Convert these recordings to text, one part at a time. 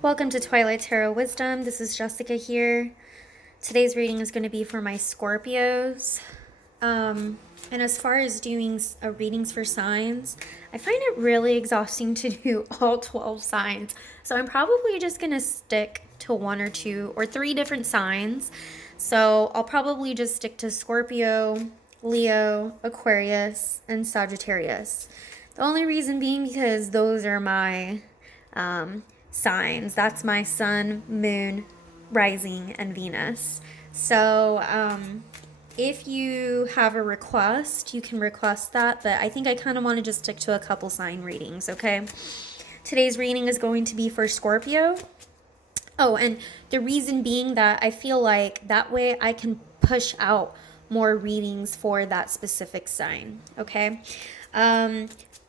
Welcome to Twilight Tarot Wisdom. This is Jessica here. Today's reading is going to be for my Scorpios. And as far as doing readings for signs, I find it really exhausting to do all 12 signs. So I'm probably just going to stick to one or two or three different signs. So I'll probably just stick to Scorpio, Leo, Aquarius, and Sagittarius. The only reason being because those are my signs. That's my sun, moon, rising, and Venus. So if you have a request, you can request that, but I think I kind of want to just stick to a couple sign readings, okay? Today's reading is going to be for Scorpio. Oh, and the reason being that I feel like that way I can push out more readings for that specific sign, okay?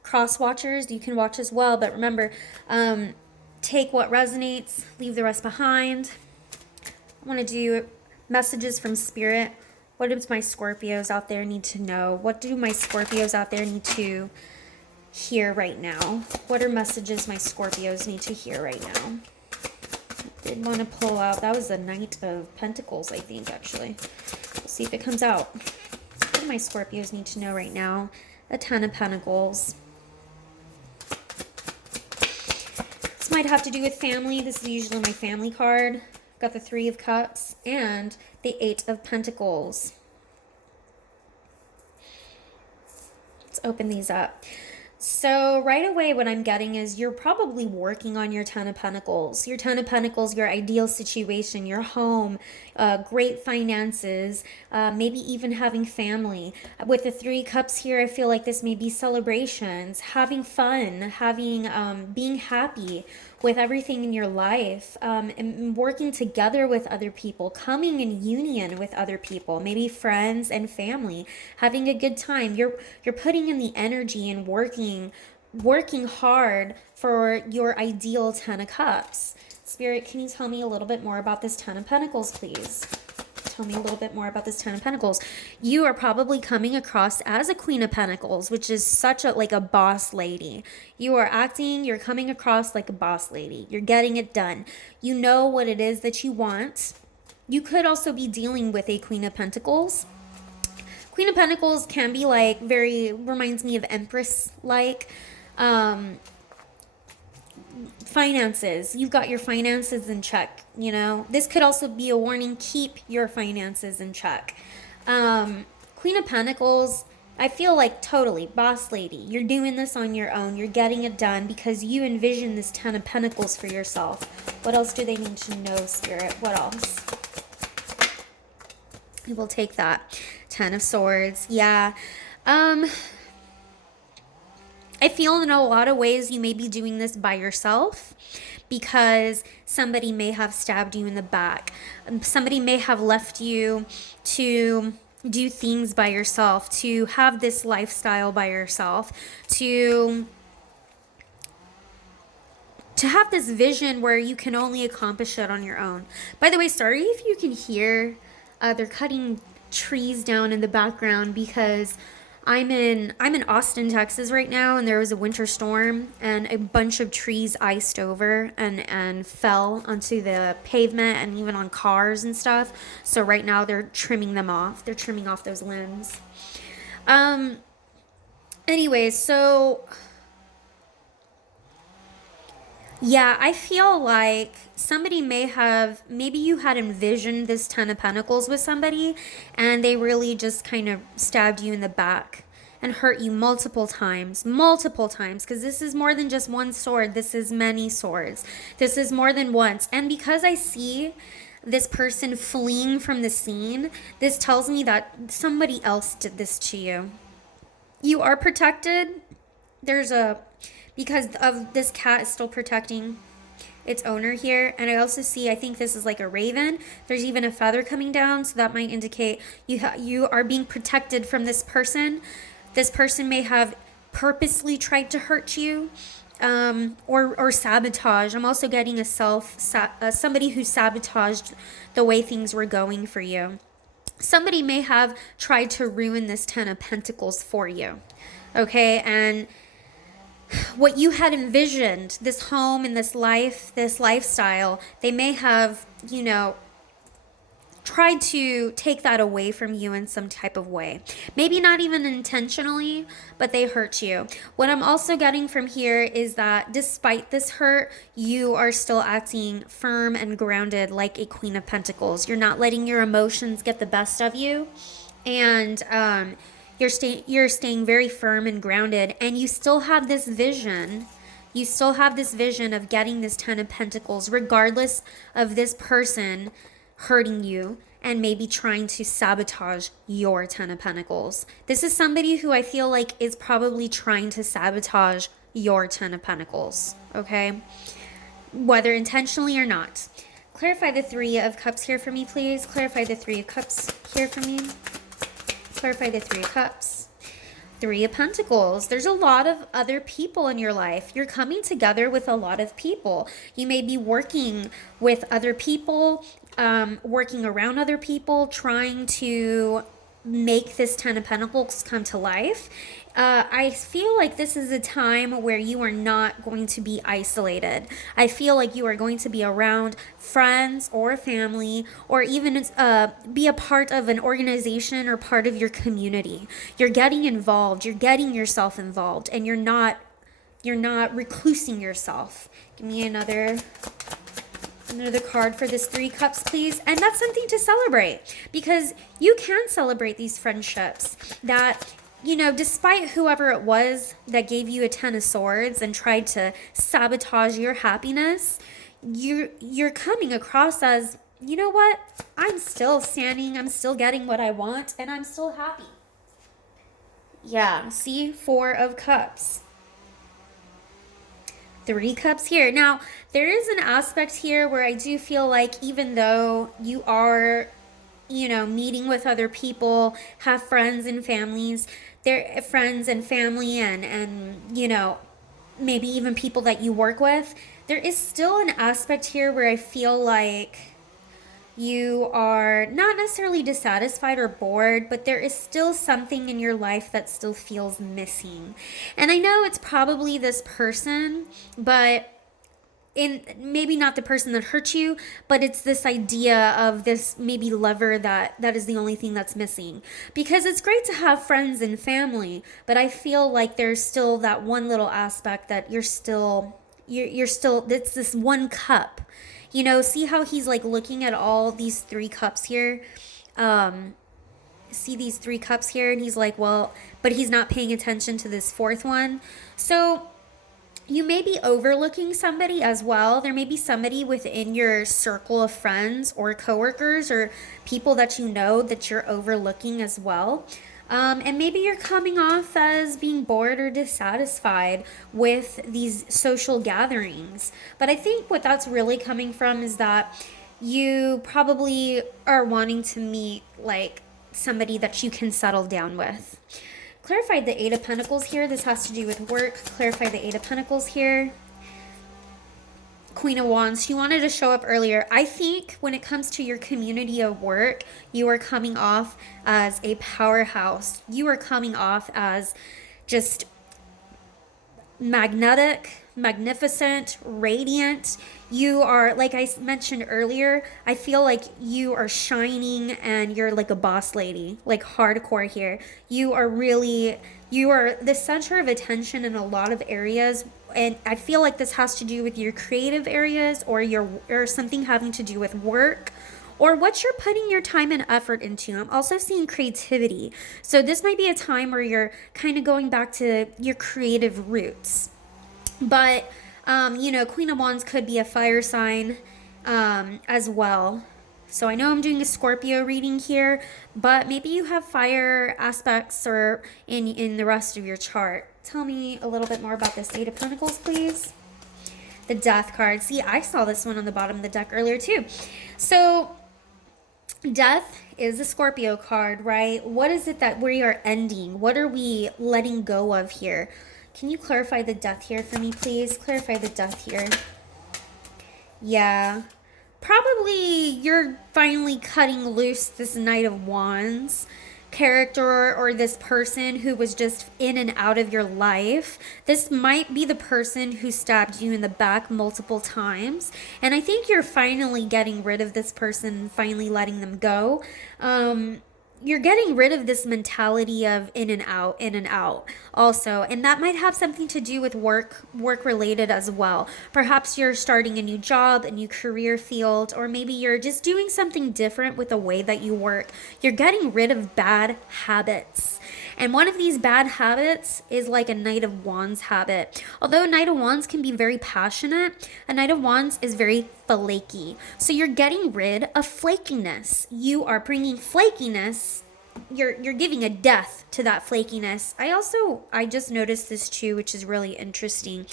Cross watchers, you can watch as well, but remember, take what resonates, leave the rest behind. I want to do messages from spirit. What does my Scorpios out there need to know? What do my Scorpios out there need to hear right now? What are messages my Scorpios need to hear right now? I did want to pull out, that was the Knight of Pentacles, I think, actually. We'll see if it comes out. What do my Scorpios need to know right now? A Ten of Pentacles. This might have to do with family. This is usually my family card. Got the Three of Cups and the Eight of Pentacles. Let's open these up. So right away what I'm getting is you're probably working on your Ten of Pentacles. Your Ten of Pentacles, your ideal situation, your home, great finances, maybe even having family. With the Three Cups here, I feel like this may be celebrations, having fun, having being happy with everything in your life, and working together with other people, coming in union with other people, maybe friends and family, having a good time. You're putting in the energy and working hard for your ideal Ten of Cups. Spirit, can you tell me a little bit more about this Ten of Pentacles, please? Tell me a little bit more about this Ten of Pentacles. You are probably coming across as a Queen of Pentacles, which is such a like a boss lady. You're coming across like a boss lady. You're getting it done. You know what it is that you want. You could also be dealing with a Queen of Pentacles. Queen of Pentacles can be like reminds me of Empress like. Finances, you've got your finances in check, you know. This could also be a warning, keep your finances in check. Queen of Pentacles, I feel like totally boss lady. You're doing this on your own. You're getting it done because you envision this Ten of Pentacles for yourself. What else do they need to know, Spirit? What else? We will take that. Ten of Swords. Yeah. I feel in a lot of ways you may be doing this by yourself because somebody may have stabbed you in the back. Somebody may have left you to do things by yourself, to have this lifestyle by yourself, to have this vision where you can only accomplish it on your own. By the way, sorry if you can hear they're cutting trees down in the background because I'm in Austin, Texas right now, and there was a winter storm and a bunch of trees iced over and fell onto the pavement and even on cars and stuff. So right now they're trimming them off. They're trimming off those limbs. Anyways, so yeah, I feel like maybe you had envisioned this Ten of Pentacles with somebody and they really just kind of stabbed you in the back and hurt you multiple times, because this is more than just one sword. This is many swords. This is more than once. And because I see this person fleeing from the scene, this tells me that somebody else did this to you. You are protected. Because of this cat is still protecting its owner here. And I also see, I think this is like a raven. There's even a feather coming down. So that might indicate you are being protected from this person. This person may have purposely tried to hurt you or sabotage. I'm also getting somebody who sabotaged the way things were going for you. Somebody may have tried to ruin this Ten of Pentacles for you. Okay, and what you had envisioned, this home and this life, this lifestyle, they may have, tried to take that away from you in some type of way. Maybe not even intentionally, but they hurt you. What I'm also getting from here is that despite this hurt, you are still acting firm and grounded like a Queen of Pentacles. You're not letting your emotions get the best of you. And you're staying very firm and grounded, and you still have this vision. You still have this vision of getting this 10 of Pentacles, regardless of this person hurting you and maybe trying to sabotage your 10 of Pentacles. This is somebody who I feel like is probably trying to sabotage your 10 of Pentacles, okay? Whether intentionally or not. Clarify the 3 of Cups here for me, please. Clarify the 3 of Cups here for me. Clarify the 3 of Cups. 3 of Pentacles. There's a lot of other people in your life. You're coming together with a lot of people. You may be working with other people, working around other people, trying to make this 10 of Pentacles come to life. I feel like this is a time where you are not going to be isolated. I feel like you are going to be around friends or family, or even be a part of an organization or part of your community. You're getting involved. You're getting yourself involved, and you're not reclusing yourself. Give me another card for this 3 cups, please. And that's something to celebrate, because you can celebrate these friendships that, despite whoever it was that gave you a 10 of swords and tried to sabotage your happiness, you're coming across as, you know what? I'm still standing, I'm still getting what I want, and I'm still happy. Yeah, see? 4 of Cups. 3 cups here. Now, there is an aspect here where I do feel like even though you are, meeting with other people, have friends and families, they're friends and family and maybe even people that you work with, there is still an aspect here where I feel like you are not necessarily dissatisfied or bored, but there is still something in your life that still feels missing. And I know it's probably this person, but maybe not the person that hurt you, but it's this idea of this maybe lover that is the only thing that's missing. Because it's great to have friends and family, but I feel like there's still that one little aspect that you're still, it's this 1 cup. See how he's like looking at all these 3 cups here? See these 3 cups here, and he's like, well, but he's not paying attention to this 4th one. So you may be overlooking somebody as well. There may be somebody within your circle of friends or coworkers or people that that you're overlooking as well. And maybe you're coming off as being bored or dissatisfied with these social gatherings. But I think what that's really coming from is that you probably are wanting to meet like somebody that you can settle down with. Clarify the 8 of Pentacles here. This has to do with work. Clarify the 8 of Pentacles here. Queen of Wands. She wanted to show up earlier. I think when it comes to your community of work, you are coming off as a powerhouse. You are coming off as just magnetic, magnificent, radiant. You are, like I mentioned earlier, I feel like you are shining and you're like a boss lady, like hardcore here. You are the center of attention in a lot of areas. And I feel like this has to do with your creative areas or something having to do with work or what you're putting your time and effort into. I'm also seeing creativity. So this might be a time where you're kind of going back to your creative roots. But, Queen of Wands could be a fire sign as well. So I know I'm doing a Scorpio reading here, but maybe you have fire aspects or in the rest of your chart. Tell me a little bit more about this 8 of Pentacles, please. The Death card. See, I saw this one on the bottom of the deck earlier too. So Death is a Scorpio card, right? What is it that we are ending? What are we letting go of here? Can you clarify the Death here for me, please? Clarify the Death here. Yeah. Probably you're finally cutting loose this Knight of Wands. character or this person who was just in and out of your life. This might be the person who stabbed you in the back multiple times. And I think you're finally getting rid of this person, finally letting them go. You're getting rid of this mentality of in and out also. And that might have something to do with work related as well. Perhaps you're starting a new job, a new career field, or maybe you're just doing something different with the way that you work. You're getting rid of bad habits. And one of these bad habits is like a Knight of Wands habit. Although a Knight of Wands can be very passionate, a Knight of Wands is very flaky. So you're getting rid of flakiness. You are bringing flakiness. You're giving a death to that flakiness. I just noticed this too, which is really interesting.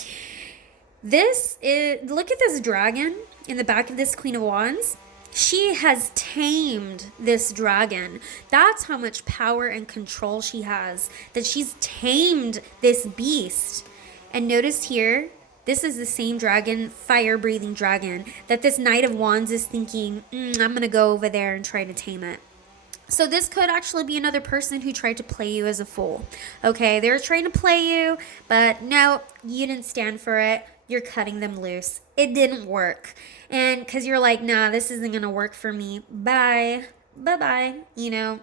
Look at this dragon in the back of this Queen of Wands. She has tamed this dragon. That's how much power and control she has, that she's tamed this beast. And notice here, this is the same dragon, fire-breathing dragon, that this Knight of Wands is thinking, I'm going to go over there and try to tame it. So this could actually be another person who tried to play you as a fool. Okay, they were trying to play you, but no, you didn't stand for it. You're cutting them loose. It didn't work. And because you're like, nah, this isn't going to work for me. Bye. Bye-bye.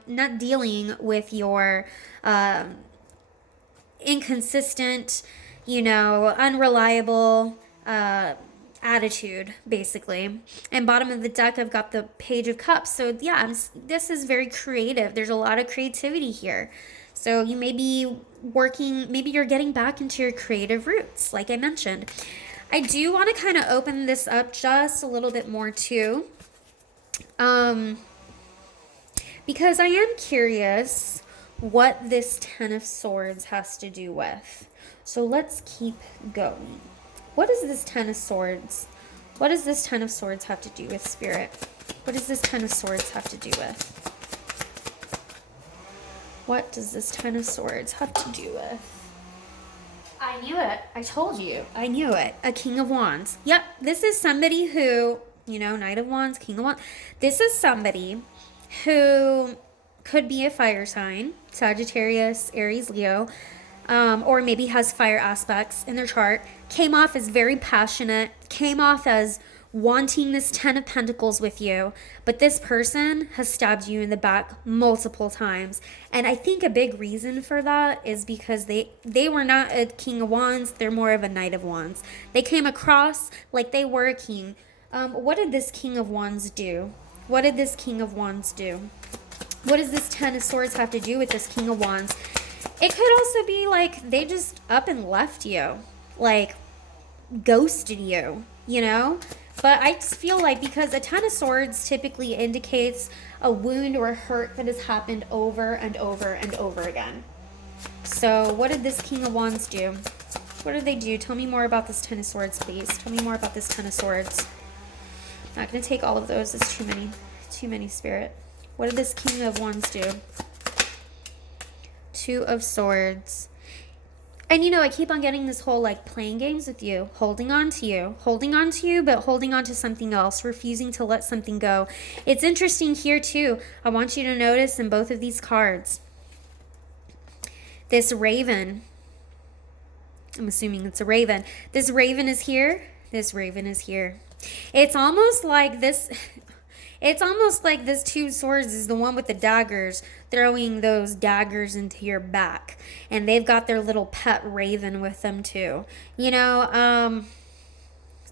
Not dealing with your inconsistent, unreliable attitude, basically. And bottom of the deck, I've got the Page of Cups. So yeah, this is very creative. There's a lot of creativity here. So you may be maybe you're getting back into your creative roots, like I mentioned. I do want to kind of open this up just a little bit more too. Because I am curious what this Ten of Swords has to do with. So let's keep going. What is this Ten of Swords? What does this Ten of Swords have to do with, Spirit? What does this Ten of Swords have to do with? What does this Ten of Swords have to do with? I knew it. I told you. I knew it. A King of Wands. Yep. This is somebody who, Knight of Wands, King of Wands. This is somebody who could be a fire sign, Sagittarius, Aries, Leo, or maybe has fire aspects in their chart, came off as very passionate, came off as wanting this Ten of Pentacles with you, but this person has stabbed you in the back multiple times. And I think a big reason for that is because they were not a King of Wands, they're more of a Knight of Wands. They came across like they were a king. What did this King of Wands do? What did this King of Wands do? What does this Ten of Swords have to do with this King of Wands? It could also be like they just up and left you, like ghosted you, But I just feel like because a Ten of Swords typically indicates a wound or a hurt that has happened over and over and over again. So what did this King of Wands do? What did they do? Tell me more about this Ten of Swords, please. Tell me more about this Ten of Swords. I'm not going to take all of those. It's too many. Too many, Spirit. What did this King of Wands do? Two of Swords. And I keep on getting this whole like playing games with you, holding on to you, but holding on to something else, refusing to let something go. It's interesting here too. I want you to notice in both of these cards, this raven. I'm assuming it's a raven. This raven is here. This raven is here. It's almost like this. It's almost like this Two of Swords is the one with the daggers, throwing those daggers into your back. And they've got their little pet raven with them too.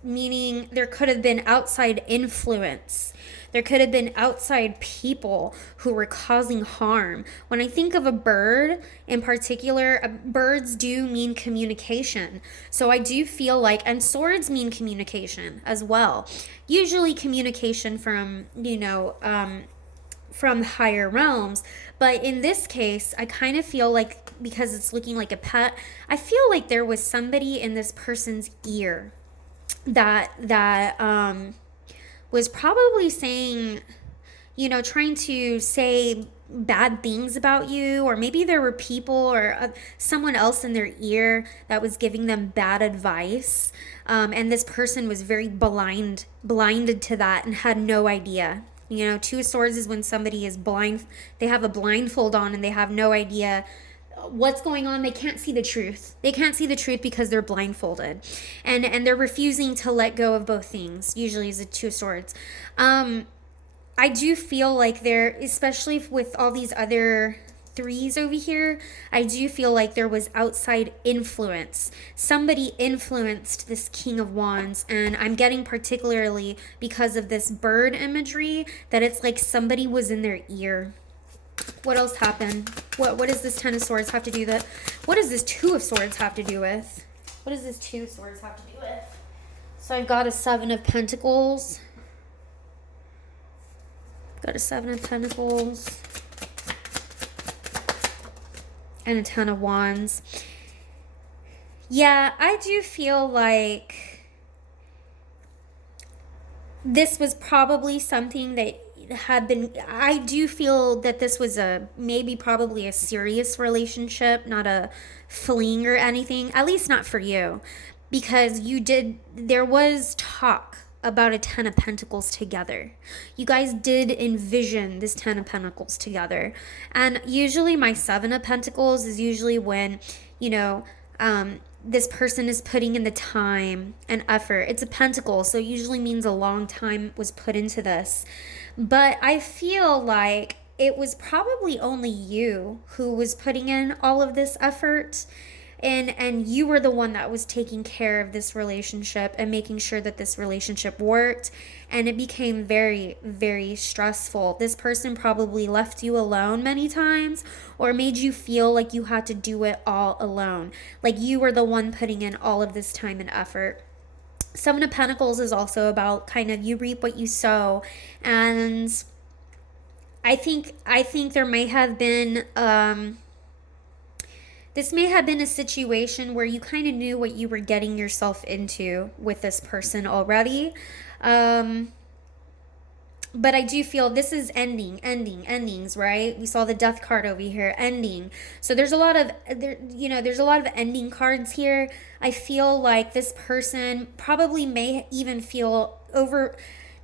Meaning there could have been outside influence. There could have been outside people who were causing harm. When I think of a bird in particular, birds do mean communication. So I do feel like, and swords mean communication as well. Usually communication from, from higher realms. But in this case, I kind of feel like, because it's looking like a pet, I feel like there was somebody in this person's ear that was probably saying, trying to say bad things about you, or maybe there were people or someone else in their ear that was giving them bad advice. And this person was very blinded to that and had no idea. You know, Two of Swords is when somebody is blind, they have a blindfold on and they have no idea what's going on. They can't see the truth. They can't see the truth because they're blindfolded. And they're refusing to let go of both things. Usually is a Two of Swords. I do feel like there, especially with all these other threes over here, I do feel like there was outside influence. Somebody influenced this King of Wands, and I'm getting particularly because of this bird imagery that it's like somebody was in their ear. What else happened? What does this Ten of Swords have to do with? What does this Two of Swords have to do with? What does this Two of Swords have to do with? So I've got a Seven of Pentacles. Got a Seven of Pentacles. And a Ten of Wands. Yeah, I do feel like this was probably something that had been, I do feel that this was probably a serious relationship, not a fling or anything, at least not for you, because there was talk about a Ten of Pentacles together. You guys did envision this Ten of Pentacles together. And usually my Seven of Pentacles is usually when, this person is putting in the time and effort. It's a pentacle, so it usually means a long time was put into this. But I feel like it was probably only you who was putting in all of this effort. And you were the one that was taking care of this relationship and making sure that this relationship worked. And it became very, very stressful. This person probably left you alone many times or made you feel like you had to do it all alone. Like you were the one putting in all of this time and effort. Seven of Pentacles is also about kind of you reap what you sow. And I think there may have been... this may have been a situation where you kind of knew what you were getting yourself into with this person already. But I do feel this is endings, right? We saw the Death card over here, ending. So there's a lot of, there's a lot of ending cards here. I feel like this person probably may even feel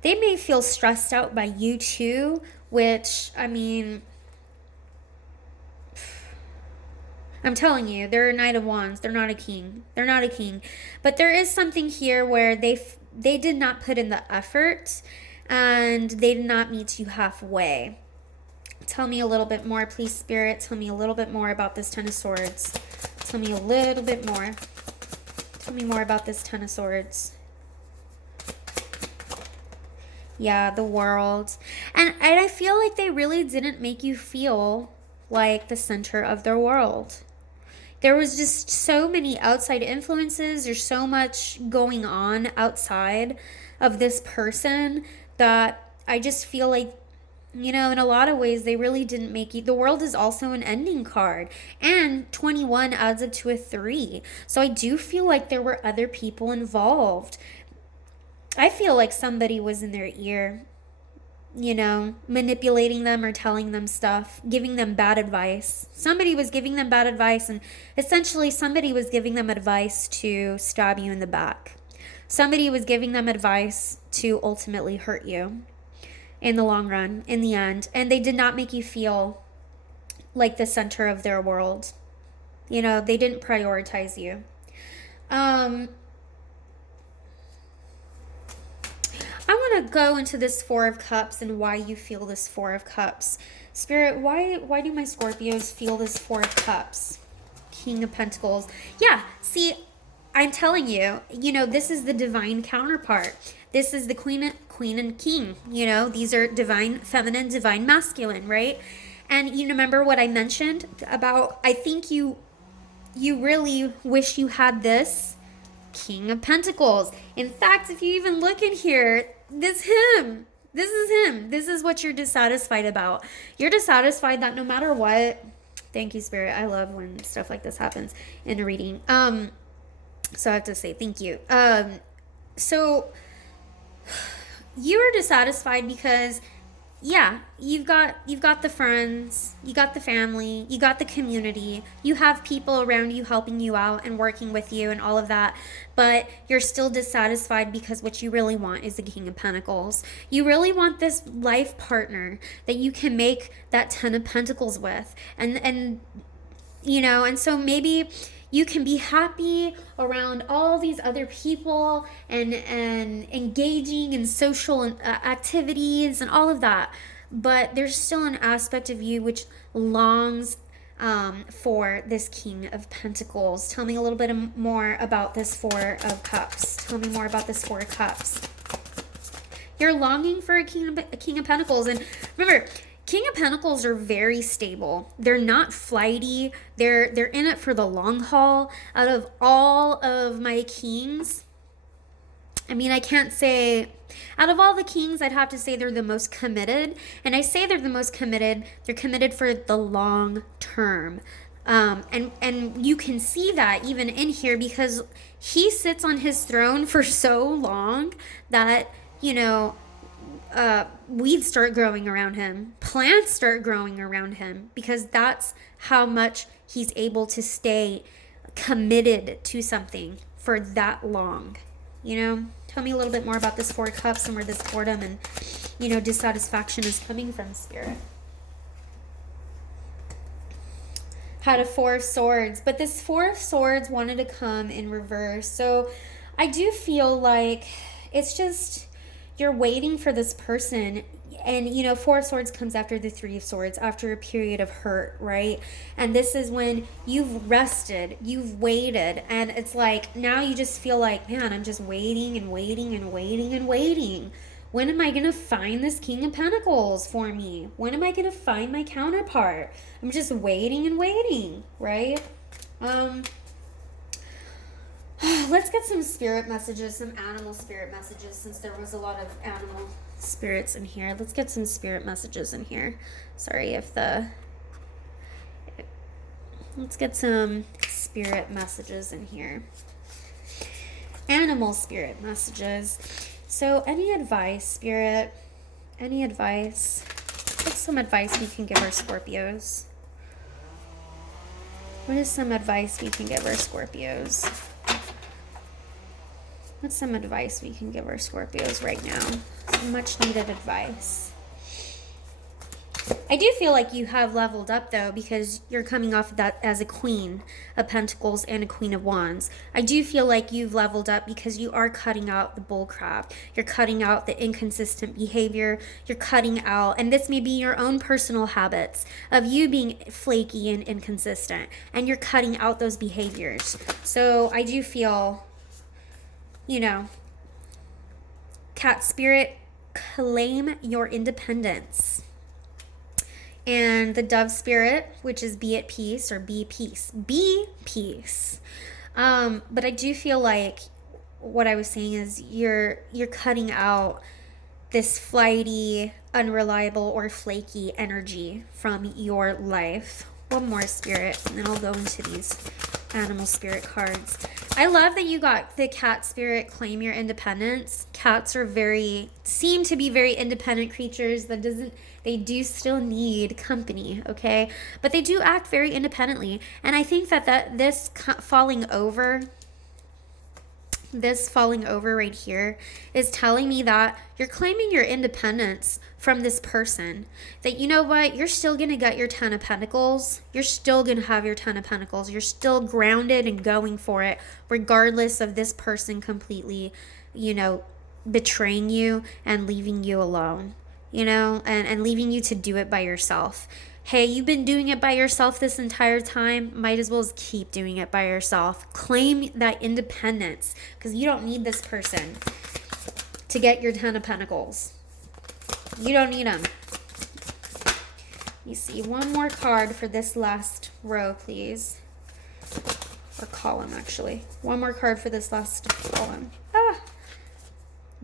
they may feel stressed out by you too, which, I mean... I'm telling you, they're a Knight of Wands. They're not a king. They're not a king. But there is something here where they did not put in the effort and they did not meet you halfway. Tell me a little bit more, please, Spirit. Tell me a little bit more about this Ten of Swords. Tell me a little bit more. Tell me more about this Ten of Swords. Yeah, the World. And I feel like they really didn't make you feel like the center of their world. There was just so many outside influences. There's so much going on outside of this person that I just feel like, in a lot of ways, they really didn't make you. The World is also an ending card. And 21 adds up to a 3. So I do feel like there were other people involved. I feel like somebody was in their ear, manipulating them or telling them stuff, giving them bad advice. Somebody was giving them bad advice, and essentially somebody was giving them advice to stab you in the back. Somebody was giving them advice to ultimately hurt you in the long run, in the end. And they did not make you feel like the center of their world. They didn't prioritize you. I want to go into this Four of Cups and why you feel this Four of Cups. Spirit, why do my Scorpios feel this Four of Cups? King of Pentacles. Yeah, see, I'm telling you, this is the divine counterpart. This is the queen and king. These are divine feminine, divine masculine, right? And you remember what I mentioned about, I think you really wish you had this King of Pentacles. In fact, if you even look in here, this is him. This is what you're dissatisfied about. You're dissatisfied that no matter what, thank you, Spirit. I love when stuff like this happens in a reading. So I have to say thank you. So you are dissatisfied because yeah, you've got the friends, you got the family, you got the community, you have people around you helping you out and working with you and all of that, but you're still dissatisfied because what you really want is the King of Pentacles. You really want this life partner that you can make that 10 of Pentacles with. And and so maybe you can be happy around all these other people and engaging in social activities and all of that, but there's still an aspect of you which longs for this King of Pentacles. Tell me a little bit more about this Four of Cups. Tell me more about this Four of Cups. You're longing for a King of Pentacles. And remember, King of Pentacles are very stable. They're not flighty. They're in it for the long haul. Out of all of my kings, I mean, I can't say, out of all the kings, I'd have to say they're the most committed. And I say they're the most committed. They're committed for the long term. And you can see that even in here because he sits on his throne for so long that, weeds start growing around him, plants start growing around him, because that's how much he's able to stay committed to something for that long. Tell me a little bit more about this Four of Cups and where this boredom and dissatisfaction is coming from, Spirit. Had a Four of Swords, but this Four of Swords wanted to come in reverse. So I do feel like it's just you're waiting for this person. And Four of Swords comes after the Three of Swords, after a period of hurt, right? And this is when you've rested, you've waited, and it's like now you just feel like, man, I'm just waiting and waiting and waiting and waiting. When am I going to find this King of Pentacles for me? When am I going to find my counterpart? I'm just waiting and waiting, right? Let's get some spirit messages, some animal spirit messages, since there was a lot of animal spirits in here. Let's get some spirit messages in here. Sorry if let's get some spirit messages in here. Animal spirit messages. So any advice, Spirit? Any advice? What's some advice we can give our Scorpios? What is some advice we can give our Scorpios? What's some advice we can give our Scorpios right now? Some much needed advice. I do feel like you have leveled up, though, because you're coming off of that as a Queen of Pentacles and a Queen of Wands. I do feel like you've leveled up because you are cutting out the bullcrap. You're cutting out the inconsistent behavior. You're cutting out, and this may be your own personal habits of you being flaky and inconsistent, and you're cutting out those behaviors. So I do feel, Cat Spirit, claim your independence. And the Dove Spirit, which is be at peace or be peace. Be peace. But I do feel like what I was saying is you're cutting out this flighty, unreliable, or flaky energy from your life. One more, Spirit, and then I'll go into these animal spirit cards. I love that you got the Cat Spirit, claim your independence. Cats are seem to be very independent creatures. They do still need company, okay? But they do act very independently. And I think that this falling over right here is telling me that you're claiming your independence from this person. That, you know what, you're still going to get your 10 of Pentacles. You're still going to have your 10 of Pentacles. You're still grounded and going for it, regardless of this person completely, betraying you and leaving you alone, and leaving you to do it by yourself. Hey, you've been doing it by yourself this entire time. Might as well keep doing it by yourself. Claim that independence, because you don't need this person to get your 10 of Pentacles. You don't need them. You see, one more card for this last row, please. Or column, actually. One more card for this last column.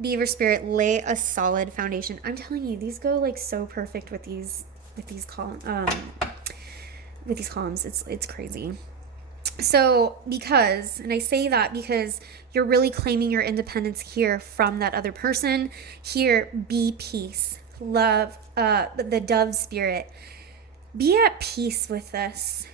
Beaver Spirit, lay a solid foundation. I'm telling you, these go like so perfect with these columns. It's crazy. So and I say that because you're really claiming your independence here from that other person. Here, be peace. love, the dove spirit. Be at peace with this.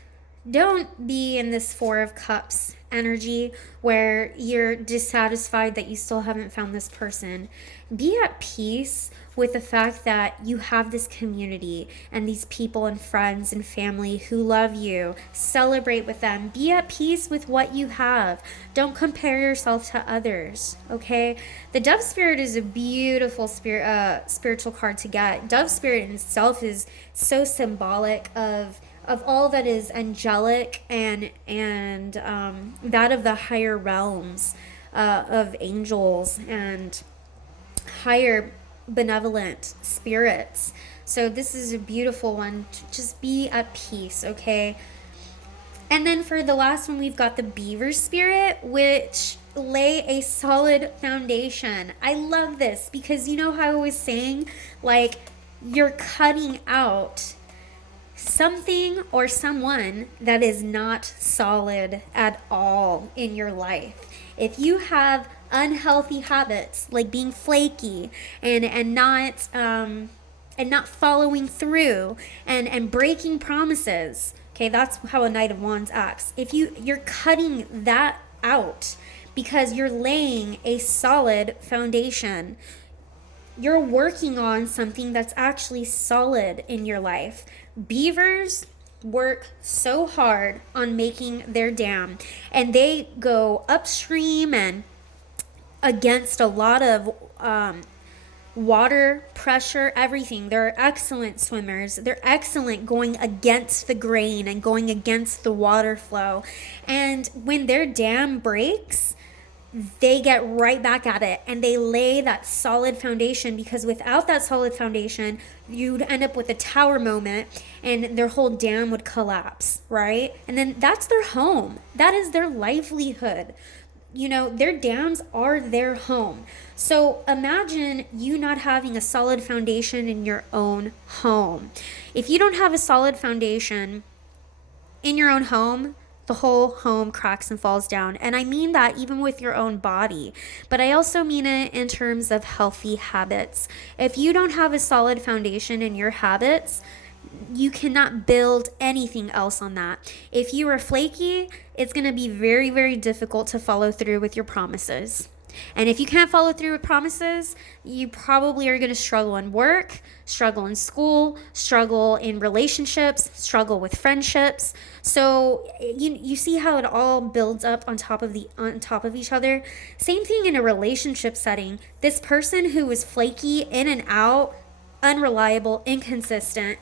Don't be in this Four of Cups energy where you're dissatisfied that you still haven't found this person. Be at peace with the fact that you have this community and these people and friends and family who love you. Celebrate with them. Be at peace with what you have. Don't compare yourself to others, okay? The Dove Spirit is a beautiful spiritual card to get. Dove Spirit in itself is so symbolic of all that is angelic and that of the higher realms, of angels and higher benevolent spirits. So this is a beautiful one. Just be at peace, okay? And then for the last one, we've got the Beaver Spirit, which lay a solid foundation. I love this because you know how I was saying, like, you're cutting out something or someone that is not solid at all in your life. If you have unhealthy habits like being flaky and not following through and breaking promises, okay, that's how a Knight of Wands acts. If you're cutting that out because you're laying a solid foundation, you're working on something that's actually solid in your life. Beavers work so hard on making their dam, and they go upstream and against a lot of water pressure, everything. They're excellent swimmers. They're excellent going against the grain and going against the water flow. And when their dam breaks, they get right back at it and they lay that solid foundation, because without that solid foundation, you'd end up with a tower moment and their whole dam would collapse, right? And then that's their home. That is their livelihood. You know, their dams are their home. So imagine you not having a solid foundation in your own home. If you don't have a solid foundation in your own home, the whole home cracks and falls down. And I mean that even with your own body, but I also mean it in terms of healthy habits. If you don't have a solid foundation in your habits, you cannot build anything else on that. If you are flaky, it's going to be very, very difficult to follow through with your promises. And if you can't follow through with promises, you probably are going to struggle in work, struggle in school, struggle in relationships, struggle with friendships. So you see how it all builds up on top of each other. Same thing in a relationship setting. This person who is flaky, in and out, unreliable, inconsistent,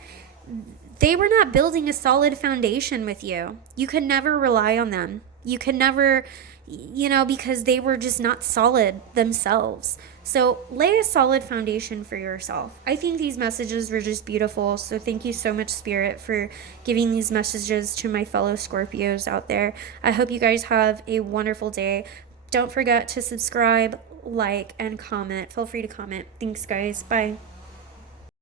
they were not building a solid foundation with you. You could never rely on them. You could never, because they were just not solid themselves. So lay a solid foundation for yourself. I think these messages were just beautiful. So thank you so much, Spirit, for giving these messages to my fellow Scorpios out there. I hope you guys have a wonderful day. Don't forget to subscribe, like, and comment. Feel free to comment. Thanks, guys. Bye.